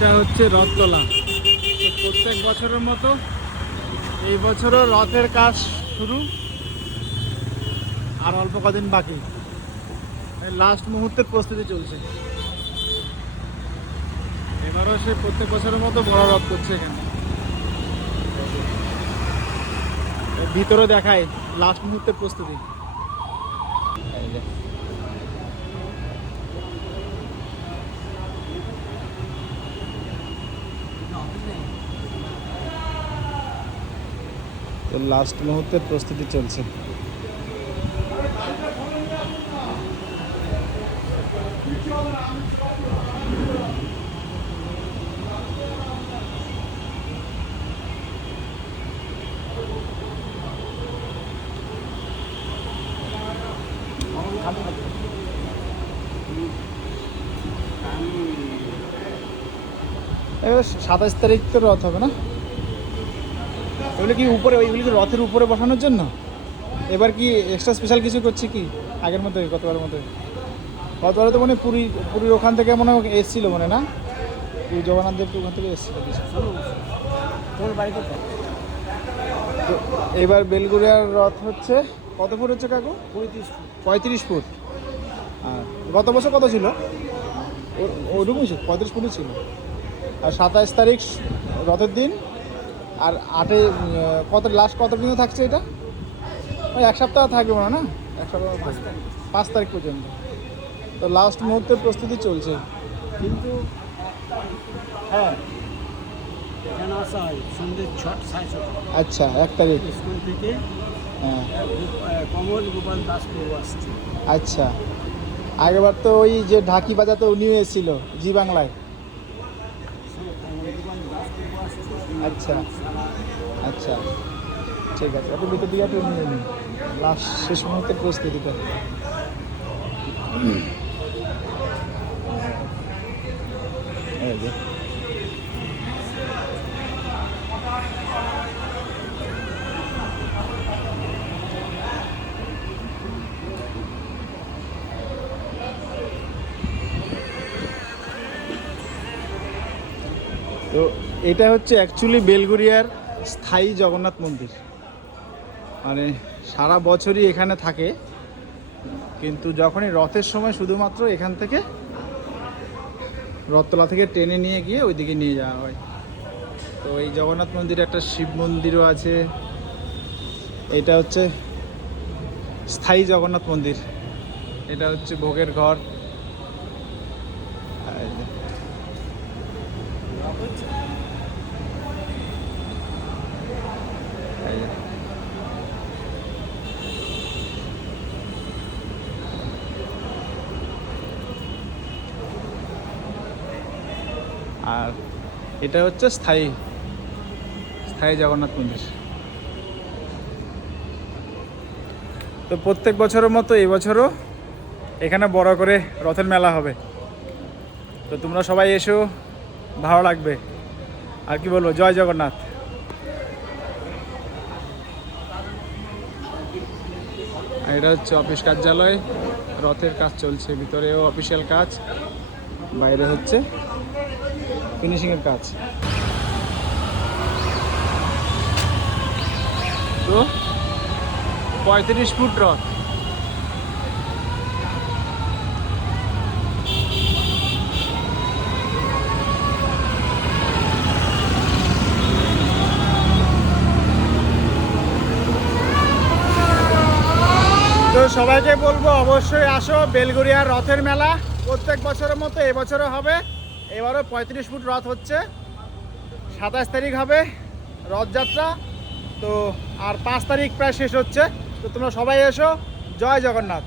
এটা হচ্ছে রথতলা। প্রত্যেক বছরের মতো এই বছরও রথের কাজ শুরু, আর অল্প কদিন বাকি। লাস্ট মুহূর্তের প্রস্তুতি চলছে। এবারও সে প্রত্যেক বছরের মতো বড় রথ করছে এখানে। ভিতরে দেখায় লাস্ট মুহূর্তের প্রস্তুতি। লাস্ট মুহূর্তের প্রস্তুতি চলছে। সাতাশ তারিখ তো রথ হবে না? ওইগুলো কি উপরে ওইগুলি কি রথের উপরে বসানোর জন্য? এবার কি এক্সট্রা স্পেশাল কিছু করছে কি? আগের মতো গতবারের মতো গতবারে তো মনে হয় পুরী পুরীর ওখান থেকে মনে হয় এসেছিল মনে না? পুরী জগন্নাথ দেব ওখান থেকে এসেছিল কিছু। বাড়িতে এবার বেলগুড়িয়ার রথ হচ্ছে কত ফুট হচ্ছে কাকু? পঁয়ত্রিশ পঁয়ত্রিশ ফুট। আর গত বছর কত ছিল? ওরকমই ছিল পঁয়ত্রিশ ফুটই ছিল। আর সাতাশ তারিখ রথের দিন আর আটে কত লাস্ট কত দিন থাকছে এটা? ওই এক সপ্তাহ থাকবে না না? এক সপ্তাহ থাকবে। পাঁচ তারিখ পর্যন্ত। তো লাস্ট মুহূর্তের প্রস্তুতি চলছে। কিন্তু হ্যাঁ এখানে আসা হয় সন্ধ্যে ছট সাড়ে ছটা। আচ্ছা এক তারিখ। স্কুল থেকে হ্যাঁ। আহ, গো- আহ, কমল গোপাল দাস আসছে। আচ্ছা। আগেবার তো ওই যে ঢাকি বাজাতে উনিও এসেছিল জি বাংলায় কমল গোপাল দাস প্রভু আসছে আচ্ছা। আচ্ছা। ঠিক আছে আপনি ভিতর দিয়ে নিয়ে নিন। লাস্ট শেষ মুহূর্তে প্রস্তুতি প্রস্তুতিটা তো এটা হচ্ছে অ্যাকচুয়ালি বেলগুড়িয়ার স্থায়ী জগন্নাথ মন্দির। মানে সারা বছরই এখানে থাকে, কিন্তু যখনই রথের সময় শুধুমাত্র এখান থেকে রথতলা থেকে টেনে নিয়ে গিয়ে ওইদিকে নিয়ে যাওয়া হয়। তো এই জগন্নাথ মন্দিরে একটা শিব মন্দিরও আছে। এটা হচ্ছে স্থায়ী জগন্নাথ মন্দির। এটা হচ্ছে ভোগের ঘর আর এই যে। এই যে। আর এটা হচ্ছে স্থায়ী স্থায়ী জগন্নাথ মন্দির। তো প্রত্যেক বছরের মতো এই বছরও এখানে বড় করে রথের মেলা হবে। তো তোমরা সবাই এসো ভালো লাগবে। আর কি বলব? জয় জগন্নাথ। এটা হচ্ছে অফিস কার্যালয়। রথের কাজ চলছে, ভিতরেও অফিসিয়াল কাজ, বাইরে হচ্ছে ফিনিশিংয়ের কাজ। তো পঁয়ত্রিশ ফুট রথ। সবাইকে বলব অবশ্যই আসো, বেলগুড়িয়ার রথের মেলা। প্রত্যেক বছরের মতো এবছরও হবে। এবারও পঁয়ত্রিশ ফুট রথ হচ্ছে। সাতাশ তারিখ হবে রথযাত্রা। তো আর পাঁচ তারিখ প্রায় শেষ হচ্ছে। তো তোমরা সবাই এসো। জয় জগন্নাথ।